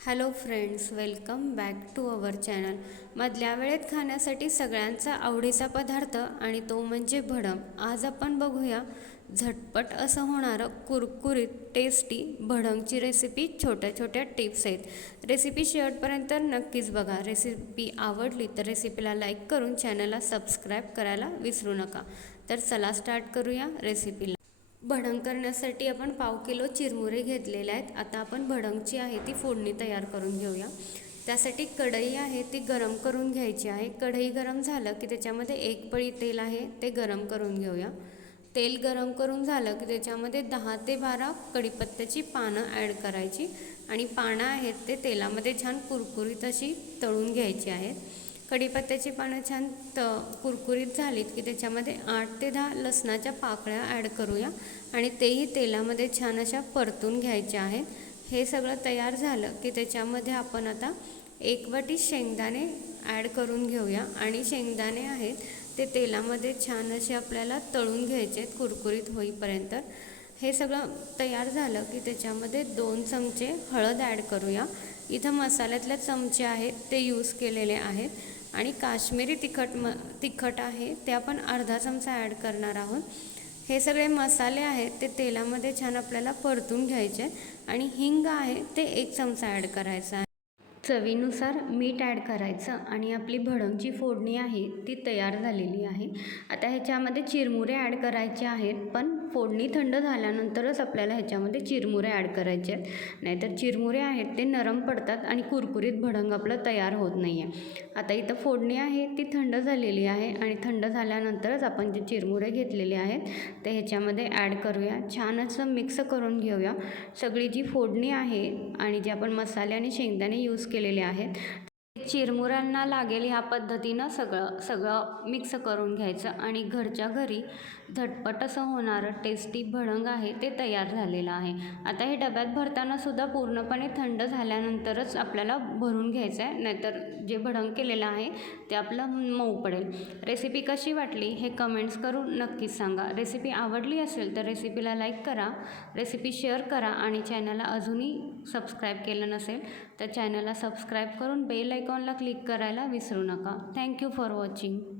Hello friends welcome back to our channel मधल्या वेळेत खाण्यासाठी सगळ्यांचा आवडीचा पदार्थ आणि तो म्हणजे भडम. आज आपण बघूया झटपट असं होणारं कुरकुरीत टेस्टी भडंगची रेसिपी छोट्या छोट्या टिप्स आहेत. रेसिपी शेवटपर्यंत नक्कीच बघा. रेसिपी आवडली तर रेसिपीला लाईक करून चॅनलला सबस्क्राईब करायला विसरू नका. तर चला स्टार्ट करूया रेसिपीला भडंग करण्यासाठी आपण पाव किलो चिरमुरे घेतलेले आहेत. आता आपण भडंगची आहे ती फोडणी तयार करून घेऊया. त्यासाठी कढई आहे ती गरम करून घ्यायची आहे. कढई गरम झालं की त्याच्यामध्ये एक पळी तेल आहे ते गरम करून घेऊया. तेल गरम करून झालं की त्याच्यामध्ये दहा ते बारा कढीपत्त्याची पानं ॲड करायची आणि पानं आहेत ते तेलामध्ये छान कुरकुरीत अशी तळून घ्यायची आहेत. कढीपत्त्याची पानं छान त कुरकुरीत झालीत की त्याच्यामध्ये आठ ते दहा लसणाच्या पाकळ्या ॲड करूया आणि तेही तेलामध्ये छान अशा परतून घ्यायच्या आहेत. हे सगळं तयार झालं की त्याच्यामध्ये आपण आता एक वाटी शेंगदाणे ॲड करून घेऊया आणि शेंगदाणे आहेत ते तेलामध्ये छान असे आपल्याला तळून घ्यायचे आहेत कुरकुरीत होईपर्यंत. हे सगळं तयार झालं की त्याच्यामध्ये दोन चमचे हळद ॲड करूया. इथं मसाल्यातले चमचे आहेत ते यूज केलेले आहेत. आणि काश्मीरी तिखट म तिखट आहे ते आपण अर्धा चमचा ॲड करणार आहोत. हे सगळे मसाले आहेत ते तेलामध्ये छान आपल्याला परतून घ्यायचे आणि हिंग आहे ते एक चमचा ॲड करायचा आहे. चवीनुसार मीठ ॲड करायचं आणि आपली भडंगची फोडणी आहे ती तयार झालेली आहे. आता ह्याच्यामध्ये चिरमुरे ॲड करायचे आहेत पण फोडणी थंड झाल्यानंतरच आपल्याला ह्याच्यामध्ये चिरमुरे ॲड करायचे आहेत. नाहीतर चिरमुरे आहेत ते नरम पडतात आणि कुरकुरीत भडंग आपलं तयार होत नाही आहे आता इथं फोडणी आहे ती थंड झालेली आहे आणि थंड झाल्यानंतरच आपण जे चिरमुरे घेतलेले आहेत ते ह्याच्यामध्ये ॲड करूया. छान असं मिक्स करून घेऊया. सगळी जी फोडणी आहे आणि जे आपण मसाले आणि शेंगदाणे यूज केलेले आहेत. चिरमुऱ्यांना लागेल ह्या पद्धतीनं सगळं सगळं मिक्स करून घ्यायचं आणि घरच्या घरी झटपट असं होणारं टेस्टी भडंग आहे ते तयार झालेलं आहे. आता हे डब्यात भरताना सुद्धा पूर्णपणे थंड झाल्यानंतरच आपल्याला भरून घ्यायचं आहे नाहीतर जे भडंग केलेलं आहे ते आपलं मऊ पडेल. रेसिपी कशी वाटली हे कमेंट्स करून नक्कीच सांगा. रेसिपी आवडली असेल तर रेसिपीला लाईक करा रेसिपी शेअर करा आणि चॅनलला अजूनही सबस्क्राईब केलं नसेल तर चॅनलला सबस्क्राईब करून बेल आयकॉनला क्लिक करायला विसरू नका. Thank you for watching.